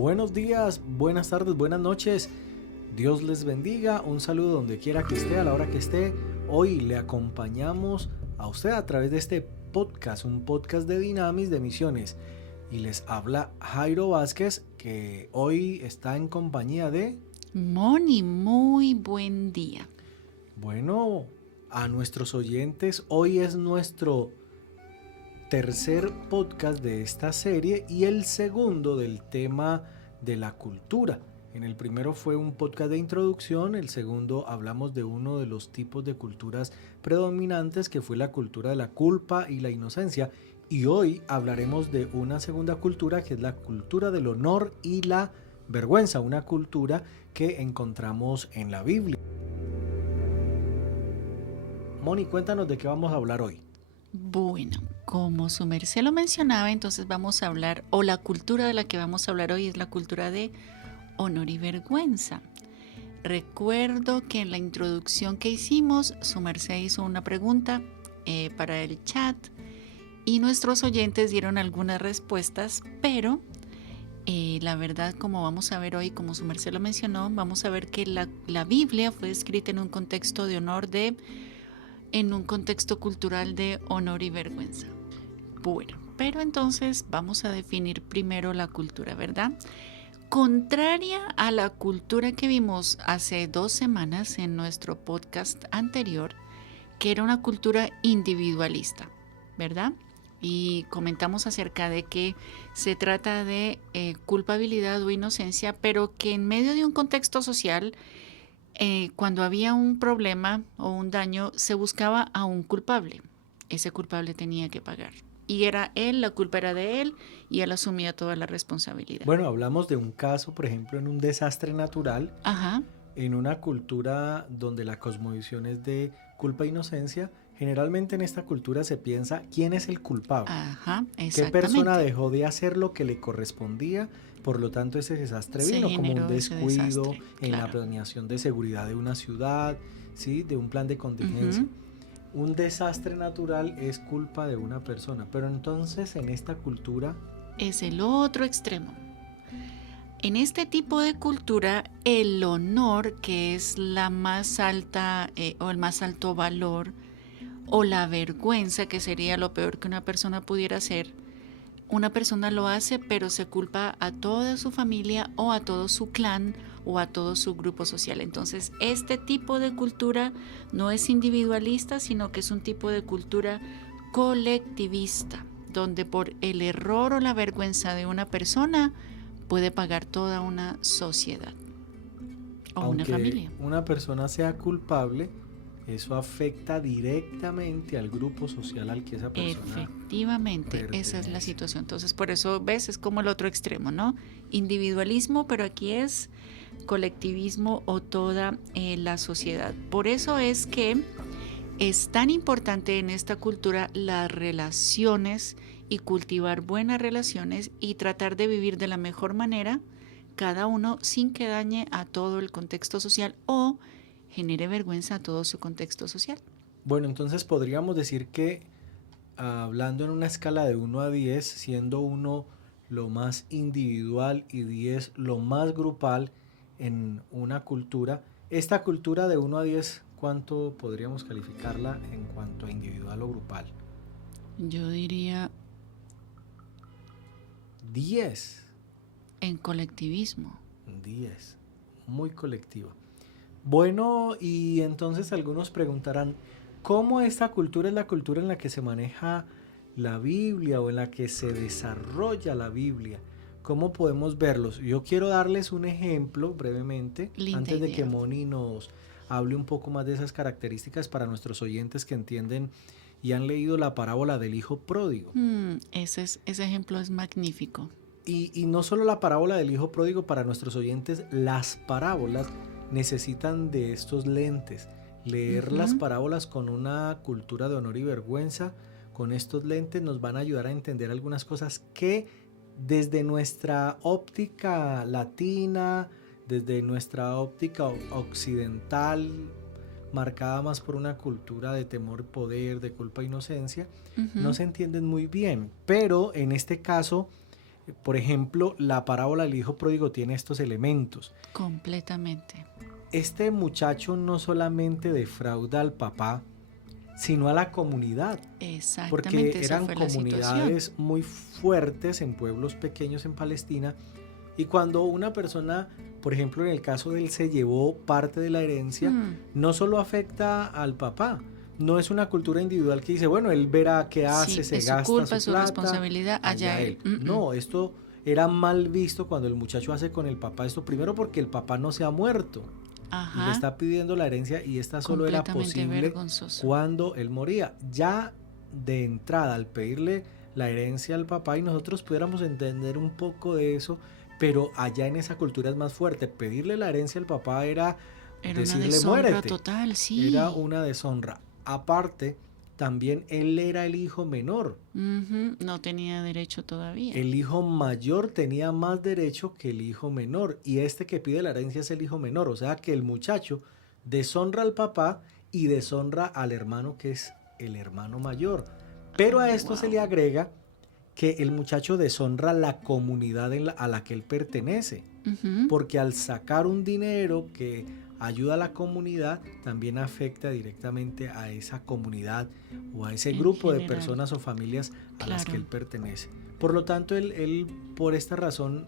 Buenos días, buenas tardes, buenas noches. Dios les bendiga. Un saludo donde quiera que esté, a la hora que esté. Hoy le acompañamos a usted a través de este podcast, un podcast de Dynamis de Misiones. Y les habla Jairo Vázquez, que hoy está en compañía de... Moni, muy buen día. Bueno, a nuestros oyentes, hoy es nuestro tercer podcast de esta serie y el segundo del tema de la cultura. En el primero fue un podcast de introducción, el segundo hablamos de uno de los tipos de culturas predominantes que fue la cultura de la culpa y la inocencia, y hoy hablaremos de una segunda cultura que es la cultura del honor y la vergüenza, una cultura que encontramos en la Biblia. Moni, cuéntanos de qué vamos a hablar hoy. Bueno, como su merced lo mencionaba, entonces vamos a hablar, o la cultura de la que vamos a hablar hoy es la cultura de honor y vergüenza. Recuerdo que en la introducción que hicimos, su merced hizo una pregunta para el chat y nuestros oyentes dieron algunas respuestas, pero la verdad, como vamos a ver hoy, como su merced lo mencionó, vamos a ver que la Biblia fue escrita en un contexto de honor en un contexto cultural de honor y vergüenza. Bueno, pero entonces vamos a definir primero la cultura, ¿verdad? Contraria a la cultura que vimos hace 2 semanas en nuestro podcast anterior, que era una cultura individualista, ¿verdad? Y comentamos acerca de que se trata de culpabilidad o inocencia, pero que en medio de un contexto social, cuando había un problema o un daño, se buscaba a un culpable. Ese culpable tenía que pagar. Y era él, la culpa era de él, y él asumía toda la responsabilidad. Bueno, hablamos de un caso, por ejemplo, en un desastre natural, Ajá. en una cultura donde la cosmovisión es de culpa e inocencia. Generalmente en esta cultura se piensa quién es el culpable, Ajá, qué persona exactamente. dejó de hacer lo que le correspondía, por lo tanto ese desastre Se vino como un generó ese descuido desastre, en la claro. planeación de seguridad de una ciudad, ¿sí? De un plan de contingencia. Ujú. Un desastre natural es culpa de una persona, pero entonces en esta cultura... Es el otro extremo. En este tipo de cultura, el honor, que es la más alta o el más alto valor, o la vergüenza, que sería lo peor que una persona pudiera hacer, una persona lo hace, pero se culpa a toda su familia o a todo su clan o a todo su grupo social. Entonces, este tipo de cultura no es individualista, sino que es un tipo de cultura colectivista, donde por el error o la vergüenza de una persona puede pagar toda una sociedad o una Aunque familia. una persona sea culpable, eso afecta directamente al grupo social al que esa persona Efectivamente, esa es la pertenece. situación. Entonces, por eso ves, es como el otro extremo, ¿no? Individualismo, pero aquí es colectivismo o toda la sociedad. Por eso es que es tan importante en esta cultura las relaciones y cultivar buenas relaciones y tratar de vivir de la mejor manera cada uno sin que dañe a todo el contexto social o genere vergüenza a todo su contexto social. Bueno, entonces podríamos decir que hablando en una escala de 1 a 10, siendo 1 lo más individual y 10 lo más grupal en una cultura, esta cultura de 1 a 10, ¿cuánto podríamos calificarla en cuanto a individual o grupal? Yo diría 10. en colectivismo. 10. Muy colectiva. Bueno, y entonces algunos preguntarán, ¿cómo esta cultura es la cultura en la que se maneja la Biblia o en la que se desarrolla la Biblia? ¿Cómo podemos verlos? Yo quiero darles un ejemplo brevemente, Linda antes de que idea. Moni nos hable un poco más de esas características para nuestros oyentes que entienden y han leído la parábola del hijo pródigo. Ese ejemplo es magnífico. Y no solo la parábola del hijo pródigo, para nuestros oyentes, las parábolas necesitan de estos lentes. Leer las Ujú. parábolas con una cultura de honor y vergüenza, con estos lentes nos van a ayudar a entender algunas cosas que desde nuestra óptica latina, desde nuestra óptica occidental, marcada más por una cultura de temor, poder, de culpa e inocencia, no Ujú. se entienden muy bien. Pero en este caso Por ejemplo, la parábola del hijo pródigo tiene estos elementos. Completamente. Este muchacho no solamente defrauda al papá, sino a la comunidad, Exactamente, porque esa eran fue la situación. comunidades muy fuertes en pueblos pequeños en Palestina, y cuando una persona, por ejemplo en el caso de él, se llevó parte de la herencia, no solo afecta al papá, no es una cultura individual que dice, bueno, él verá qué hace, Sí, se es su gasta culpa, su su plata, responsabilidad, allá él. No, esto era mal visto cuando el muchacho hace con el papá esto, primero porque el papá no se ha muerto. Y le Ajá, está pidiendo la herencia, y esta solo era completamente posible vergonzoso. cuando él moría. Ya de entrada, al pedirle la herencia al papá, y nosotros pudiéramos entender un poco de eso, pero allá en esa cultura es más fuerte. Pedirle la herencia al papá era Era una decirle deshonra muérete. total, sí. Era una deshonra. Aparte, también él era el hijo menor. No tenía derecho todavía. El hijo mayor tenía más derecho que el hijo menor, y este que pide la herencia es el hijo menor, o sea que el muchacho deshonra al papá y deshonra al hermano, que es el hermano mayor. Pero a esto se le agrega que el muchacho deshonra la comunidad a la que él pertenece, porque al sacar un dinero que ayuda a la comunidad, también afecta directamente a esa comunidad o a ese grupo de personas o familias a las que él pertenece. Por lo tanto, él por esta razón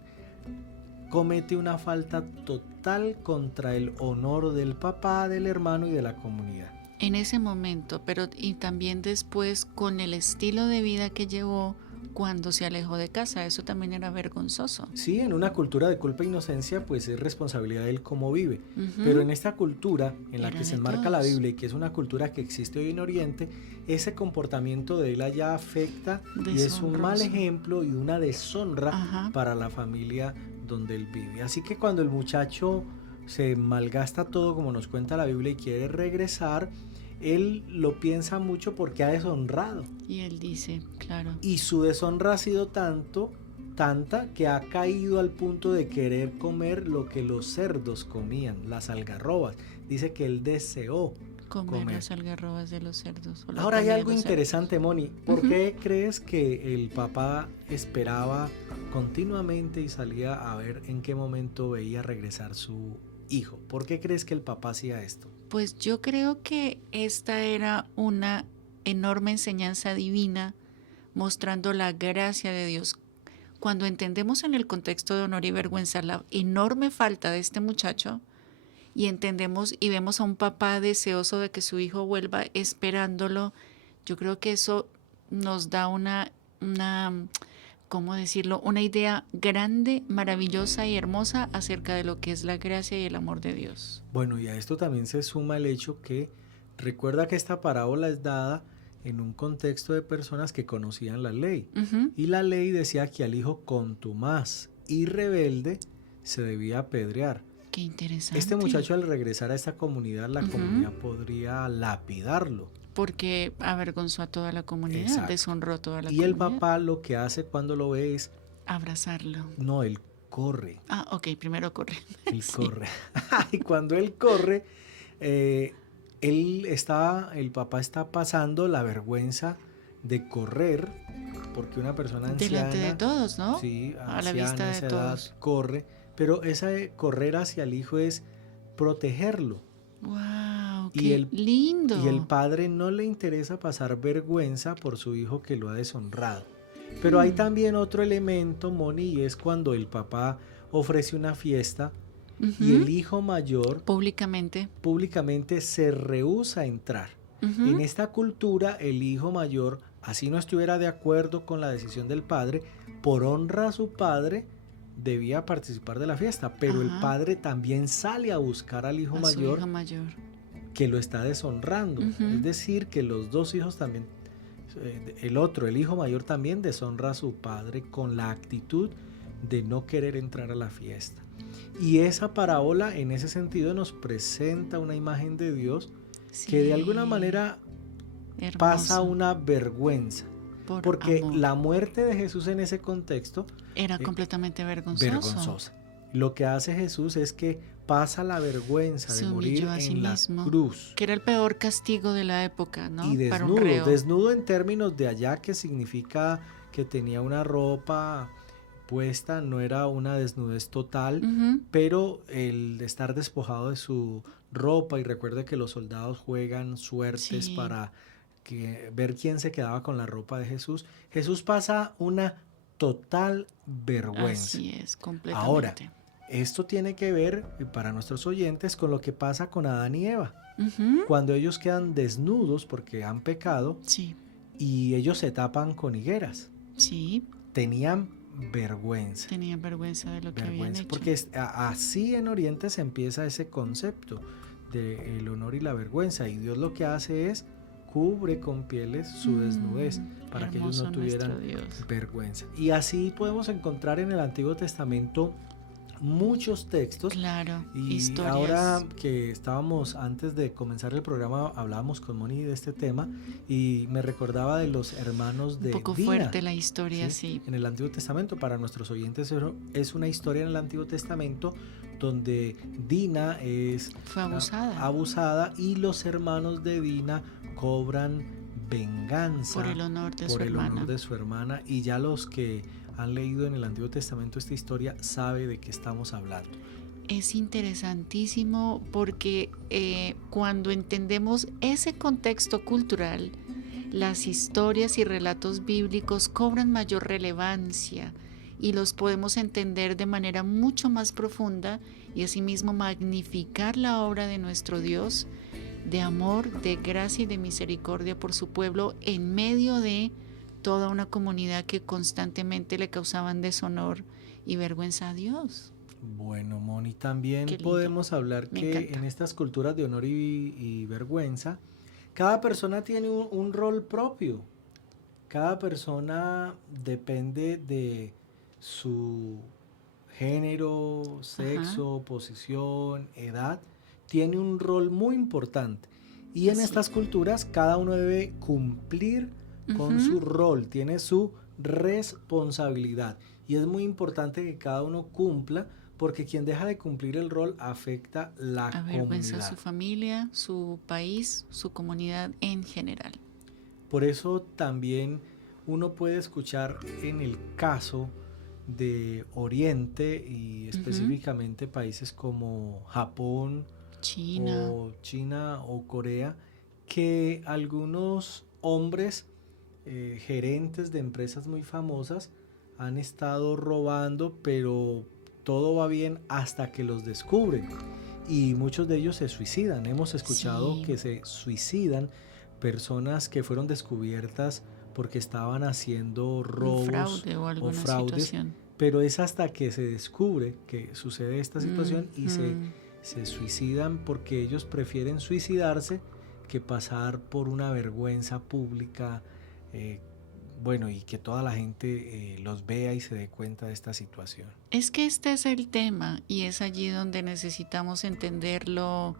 comete una falta total contra el honor del papá, del hermano y de la comunidad. En ese momento, pero y también después con el estilo de vida que llevó cuando se alejó de casa, eso también era vergonzoso. Sí, en una cultura de culpa e inocencia, pues es responsabilidad de él cómo vive. Pero en esta cultura en la que se enmarca la Biblia, y que es una cultura que existe hoy en Oriente, ese comportamiento de él allá afecta y es un mal ejemplo y una deshonra para la familia donde él vive. Así que cuando el muchacho se malgasta todo, como nos cuenta la Biblia, y quiere regresar, él lo piensa mucho porque ha deshonrado. Y él dice, claro. Y su deshonra ha sido tanta que ha caído al punto de querer comer lo que los cerdos comían, las algarrobas. Dice que él deseó comer las algarrobas de los cerdos. Ahora hay algo interesante, Moni. ¿Por qué crees que el papá esperaba continuamente y salía a ver en qué momento veía regresar su hijo? ¿Por qué crees que el papá hacía esto? Pues yo creo que esta era una enorme enseñanza divina mostrando la gracia de Dios. Cuando entendemos en el contexto de honor y vergüenza la enorme falta de este muchacho, y entendemos y vemos a un papá deseoso de que su hijo vuelva, esperándolo, yo creo que eso nos da una ¿cómo decirlo? Una idea grande, maravillosa y hermosa acerca de lo que es la gracia y el amor de Dios. Bueno, y a esto también se suma el hecho que recuerda que esta parábola es dada en un contexto de personas que conocían la ley. Y la ley decía que al hijo contumaz y rebelde se debía apedrear. Qué interesante. Este muchacho, al regresar a esta comunidad, la comunidad podría lapidarlo. Porque avergonzó a toda la comunidad, Exacto. Deshonró a toda la comunidad. Y el papá lo que hace cuando lo ve es abrazarlo. No, él corre. Ok, primero corre. Él corre. Y cuando él corre, el papá está pasando la vergüenza de correr, porque una persona anciana, delante de todos, ¿no? Sí, a la vista de todos, corre, pero esa correr hacia el hijo es protegerlo. ¡Wow! ¡Qué lindo! Y el padre no le interesa pasar vergüenza por su hijo que lo ha deshonrado. Pero hay también otro elemento, Moni, y es cuando el papá ofrece una fiesta y el hijo mayor públicamente se rehúsa a entrar. En esta cultura, el hijo mayor, así no estuviera de acuerdo con la decisión del padre, por honra a su padre, debía participar de la fiesta, pero el padre también sale a buscar al hijo mayor, que lo está deshonrando. Es decir, que los dos hijos también, el hijo mayor también deshonra a su padre con la actitud de no querer entrar a la fiesta. Y esa parábola en ese sentido nos presenta una imagen de Dios que de alguna manera pasa una vergüenza. Porque amor. La muerte de Jesús en ese contexto era completamente vergonzosa. Lo que hace Jesús es que pasa la vergüenza de morir en la cruz. Que era el peor castigo de la época, ¿no? Y desnudo, para un reo. Desnudo en términos de allá, que significa que tenía una ropa expuesta, no era una desnudez total, Ujú. pero el de estar despojado de su ropa, y recuerde que los soldados juegan suertes Sí, para ver quién se quedaba con la ropa de Jesús. Jesús pasa una total vergüenza. así es, Ahora, completamente. esto tiene que ver, para nuestros oyentes, con lo que pasa con Adán y Eva. Ujú. Cuando ellos quedan desnudos porque han pecado Sí, y ellos se tapan con higueras. sí, Tenían vergüenza. tenían vergüenza de lo que habían Vergüenza, hecho. porque así en Oriente se empieza ese concepto del honor y la vergüenza, y Dios lo que hace es cubre con pieles su desnudez para que ellos Hermoso no nuestro tuvieran Dios. vergüenza. Y así podemos encontrar en el Antiguo Testamento muchos textos. Claro, Y ahora historias. que estábamos, antes de comenzar el programa, hablábamos con Moni de este tema y me recordaba de los hermanos Un de poco Dina. fuerte la historia, ¿Sí? sí. En el Antiguo Testamento, para nuestros oyentes, es una historia en el Antiguo Testamento donde Dina es Fue abusada abusada y los hermanos de Dina cobran venganza por el honor de su por el honor hermana. de su hermana, y ya los que han leído en el Antiguo Testamento esta historia sabe de qué estamos hablando. Es interesantísimo porque cuando entendemos ese contexto cultural, las historias y relatos bíblicos cobran mayor relevancia y los podemos entender de manera mucho más profunda y asimismo magnificar la obra de nuestro Dios de amor, de gracia y de misericordia por su pueblo en medio de toda una comunidad que constantemente le causaban deshonor y vergüenza a Dios. Bueno, Moni, también Qué lindo. podemos hablar Me que encanta. en estas culturas de honor y vergüenza, cada persona tiene un rol propio. Cada persona depende de su género, Ajá, sexo, posición, edad, tiene un rol muy importante. Y en así estas es. culturas cada uno debe cumplir con su Ujú. rol, tiene su responsabilidad. Y es muy importante que cada uno cumpla, porque quien deja de cumplir el rol afecta la Avergüenza a comunidad. su familia, su país, su comunidad en general. Por eso también uno puede escuchar en el caso de Oriente y Ujú. específicamente países como Japón China, o China o Corea, que algunos hombres gerentes de empresas muy famosas han estado robando, pero todo va bien hasta que los descubren. Y muchos de ellos se suicidan. Hemos escuchado sí, que se suicidan personas que fueron descubiertas porque estaban haciendo un robos fraude o o alguna fraudes, situación. pero es hasta que se descubre que sucede esta situación y Ujú. se suicidan, porque ellos prefieren suicidarse que pasar por una vergüenza pública, eh, bueno, y que toda la gente los vea y se dé cuenta de esta situación. Es que este es el tema y es allí donde necesitamos entender lo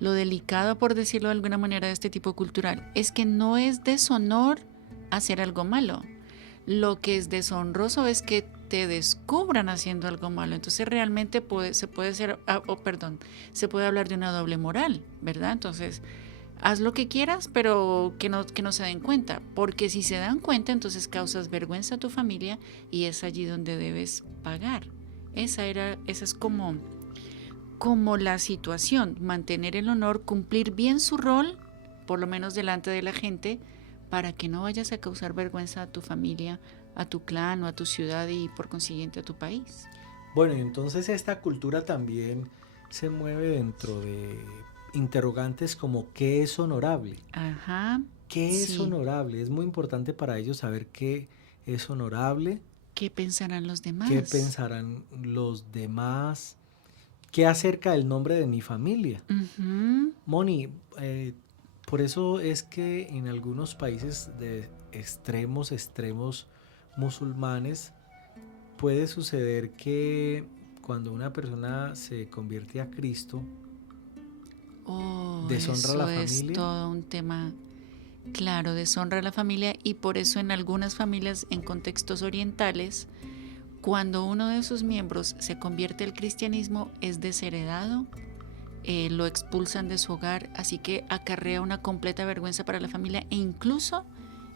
delicado, por decirlo de alguna manera, de este tipo cultural. Es que no es deshonor hacer algo malo. Lo que es deshonroso es que te descubran haciendo algo malo. Entonces realmente se puede hacer, se puede hablar de una doble moral, ¿verdad? Entonces, haz lo que quieras, pero que no se den cuenta. Porque si se dan cuenta, entonces causas vergüenza a tu familia y es allí donde debes pagar. Esa es como la situación, mantener el honor, cumplir bien su rol, por lo menos delante de la gente, para que no vayas a causar vergüenza a tu familia, a tu clan o a tu ciudad y por consiguiente a tu país. Bueno, y entonces esta cultura también se mueve dentro de interrogantes como ¿qué es honorable? Ajá, ¿Qué es sí. honorable? Es muy importante para ellos saber qué es honorable, ¿Qué pensarán los qué demás? pensarán los demás, qué acerca del nombre de mi familia. Ujú. Moni, por eso es que en algunos países de extremos musulmanes puede suceder que cuando una persona se convierte a Cristo, Oh, deshonra a la eso es familia. todo un tema claro, deshonra a la familia y por eso en algunas familias en contextos orientales, cuando uno de sus miembros se convierte al cristianismo es desheredado, lo expulsan de su hogar, así que acarrea una completa vergüenza para la familia e incluso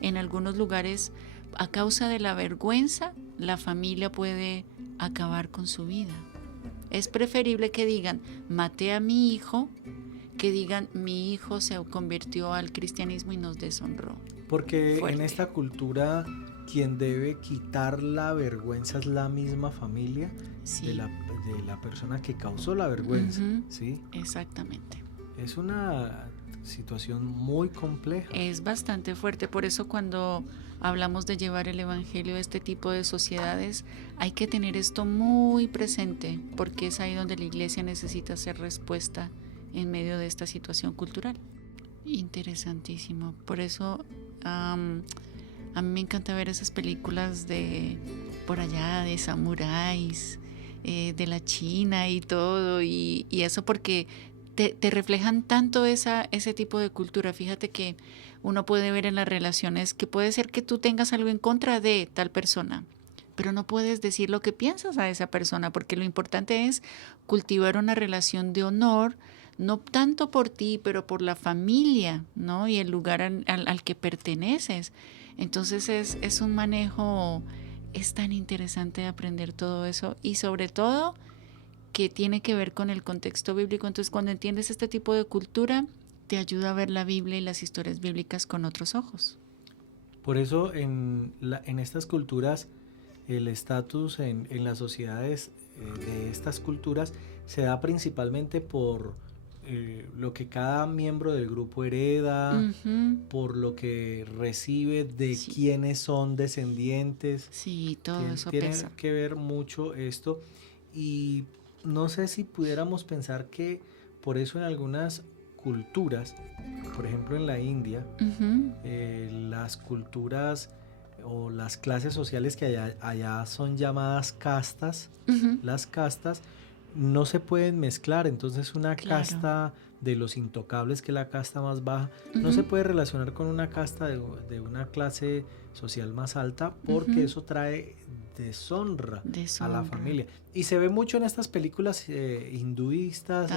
en algunos lugares a causa de la vergüenza la familia puede acabar con su vida. Es preferible que digan, maté a mi hijo, que digan, mi hijo se convirtió al cristianismo y nos deshonró. Porque Fuerte. en esta cultura quien debe quitar la vergüenza es la misma familia Sí. de la persona que causó la vergüenza, Ujú. ¿sí? Exactamente. Es una situación muy compleja. Es bastante fuerte, por eso cuando hablamos de llevar el evangelio a este tipo de sociedades, hay que tener esto muy presente, porque es ahí donde la iglesia necesita hacer respuesta en medio de esta situación cultural. Interesantísimo. Por eso a mí me encanta ver esas películas de por allá, de samuráis, de la China y todo, y eso porque te reflejan tanto ese tipo de cultura. Fíjate que uno puede ver en las relaciones que puede ser que tú tengas algo en contra de tal persona, pero no puedes decir lo que piensas a esa persona, porque lo importante es cultivar una relación de honor, no tanto por ti, pero por la familia, ¿no? Y el lugar al que perteneces. Entonces es un manejo, es tan interesante aprender todo eso y sobre todo que tiene que ver con el contexto bíblico. Entonces, cuando entiendes este tipo de cultura, te ayuda a ver la Biblia y las historias bíblicas con otros ojos. Por eso en estas culturas el estatus en las sociedades de estas culturas se da principalmente por lo que cada miembro del grupo hereda, por lo que recibe, de Sí. quiénes son descendientes. Sí, todo eso Tiene pesa. que ver mucho esto. Y no sé si pudiéramos pensar que por eso en algunas culturas, por ejemplo en la India, las culturas o las clases sociales que allá son llamadas castas, las castas no se pueden mezclar. Entonces una Claro. casta de los intocables, que es la casta más baja, no se puede relacionar con una casta de una clase social más alta, porque eso trae deshonra a la familia. Y se ve mucho en estas películas hinduistas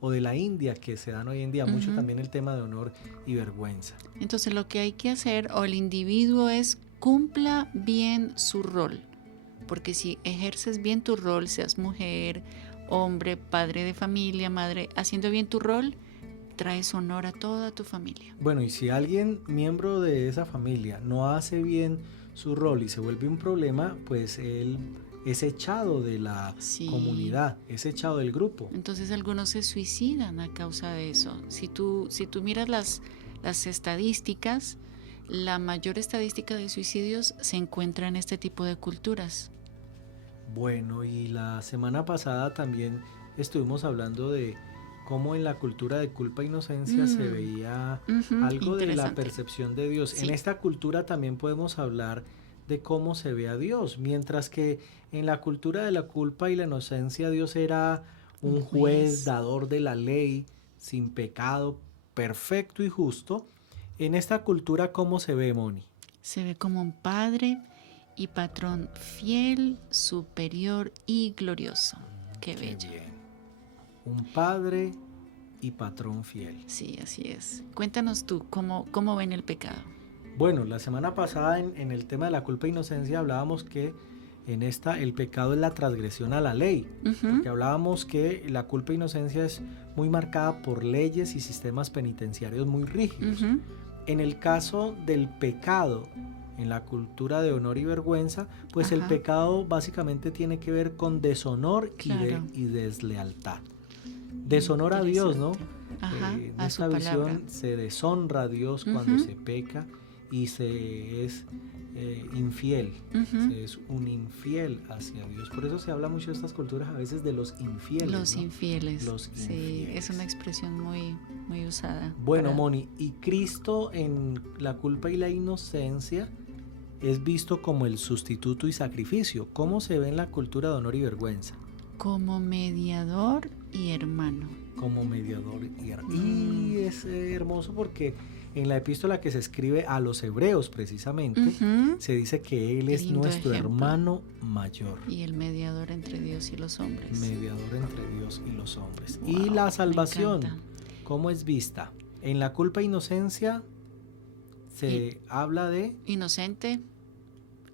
o de la India que se dan hoy en día, mucho también el tema de honor y vergüenza. Entonces lo que hay que hacer, o el individuo, es cumpla bien su rol, porque si ejerces bien tu rol, seas mujer, hombre, padre de familia, madre, haciendo bien tu rol, traes honor a toda tu familia. Bueno, y si alguien, miembro de esa familia, no hace bien su rol y se vuelve un problema, pues él es echado de la comunidad, es echado del grupo. Entonces algunos se suicidan a causa de eso. Si tú miras las estadísticas, la mayor estadística de suicidios se encuentra en este tipo de culturas. Bueno, y la semana pasada también estuvimos hablando de cómo en la cultura de culpa e inocencia se veía algo de la percepción de Dios. Sí. En esta cultura también podemos hablar de cómo se ve a Dios, mientras que en la cultura de la culpa y la inocencia Dios era un juez, dador de la ley, sin pecado, perfecto y justo. En esta cultura, ¿cómo se ve, Moni? Se ve como un padre y patrón fiel, superior y glorioso. Qué bello. Bien. Un padre y patrón fiel. Sí, así es. Cuéntanos tú, ¿cómo ven el pecado? Bueno, la semana pasada en el tema de la culpa e inocencia hablábamos que en esta el pecado es la transgresión a la ley, porque hablábamos que la culpa e inocencia es muy marcada por leyes y sistemas penitenciarios muy rígidos. En el caso del pecado, en la cultura de honor y vergüenza, pues el pecado básicamente tiene que ver con deshonor y deslealtad. Deshonor a Dios, ¿no? En esta visión se deshonra a Dios cuando se peca y se es infiel, se es un infiel hacia Dios. Por eso se habla mucho de estas culturas a veces de los infieles. Los, ¿no? infieles. Los sí, infieles. Es una expresión muy, muy usada. Bueno, Moni, y Cristo en la culpa y la inocencia es visto como el sustituto y sacrificio. ¿Cómo se ve en la cultura de honor y vergüenza? Como mediador y hermano. Como mediador y hermano. Y es hermoso porque en la epístola que se escribe a los hebreos precisamente, se dice que Él es nuestro hermano mayor. Y el mediador entre Dios y los hombres. Mediador entre Dios y los hombres. Wow, y la salvación, ¿cómo es vista? En la culpa e inocencia se habla de... Inocente.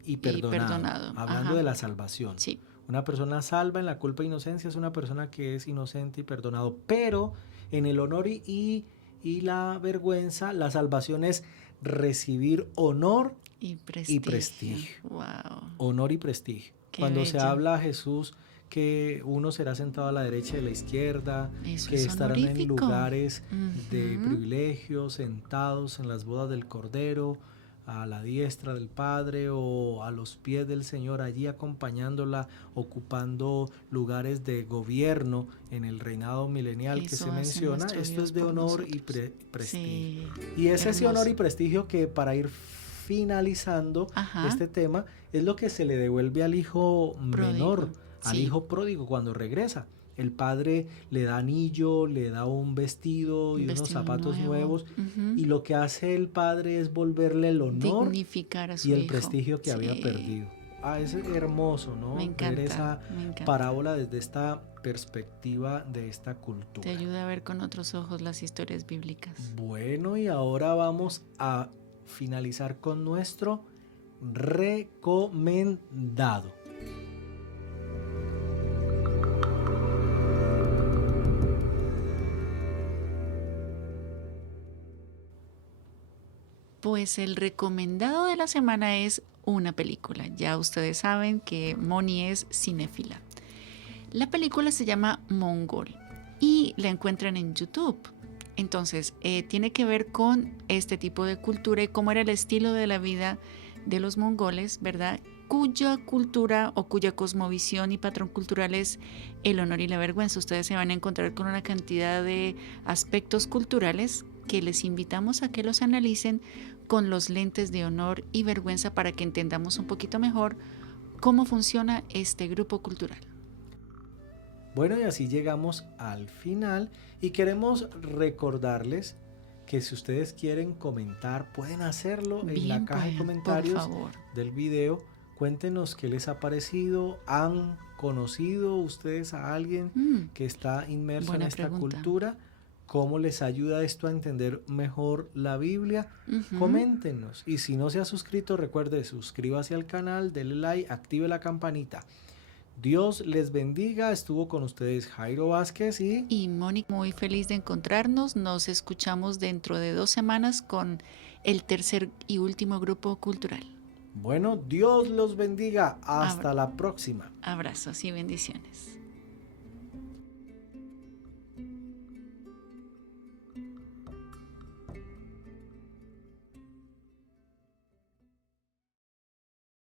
y perdonado. Hablando Ajá. de la salvación. Sí, Una persona salva en la culpa e inocencia es una persona que es inocente y perdonado. Pero en el honor y la vergüenza, la salvación es recibir honor y y prestigio. prestigio. Wow, Honor y prestigio. qué Cuando se bello. habla a Jesús que uno será sentado a la derecha y a la izquierda, Eso que es estarán en honorífico. lugares de Ujú. privilegio, sentados en las bodas del Cordero, a la diestra del Padre o a los pies del Señor, allí acompañándola, ocupando lugares de gobierno en el reinado milenial que Eso se hace menciona. nuestro Esto Dios es de por honor y nosotros. prestigio. Sí, Y es ese honor y hermoso. prestigio que, para ir finalizando Ajá, este tema, es lo que se le devuelve al hijo menor, pródigo. al Sí, hijo pródigo cuando regresa. El padre le da anillo, le da un vestido un y unos vestido zapatos nuevo. nuevos, Ujú. y lo que hace el padre es volverle el honor Dignificar a y su el hijo. prestigio que había Sí, perdido. Es hermoso, me ¿no? Ver encanta, esa me encanta. parábola desde esta perspectiva de esta Te cultura. ayuda a ver con otros ojos las historias bíblicas. Bueno, y ahora vamos a finalizar con nuestro recomendado. Pues el recomendado de la semana es una película. Ya ustedes saben que Moni es cinéfila. La película se llama Mongol y la encuentran en YouTube. Entonces, tiene que ver con este tipo de cultura y cómo era el estilo de la vida de los mongoles, ¿verdad? Cuya cultura o cuya cosmovisión y patrón cultural es el honor y la vergüenza. Ustedes se van a encontrar con una cantidad de aspectos culturales que les invitamos a que los analicen con los lentes de honor y vergüenza para que entendamos un poquito mejor cómo funciona este grupo cultural. Bueno, y así llegamos al final y queremos recordarles que si ustedes quieren comentar, pueden hacerlo en la Bien, caja de pues, por comentarios favor. del video. Cuéntenos qué les ha parecido. ¿Han conocido ustedes a alguien que está inmerso en Buena esta pregunta. cultura? ¿Cómo les ayuda esto a entender mejor la Biblia? Ujú. Coméntenos. Y si no se ha suscrito, recuerde, suscríbase al canal, denle like, active la campanita. Dios les bendiga. Estuvo con ustedes Jairo Vázquez Y Mónica, muy feliz de encontrarnos. Nos escuchamos dentro de 2 semanas con el tercer y último grupo cultural. bueno, Dios los bendiga. Hasta la próxima. Abrazos y bendiciones.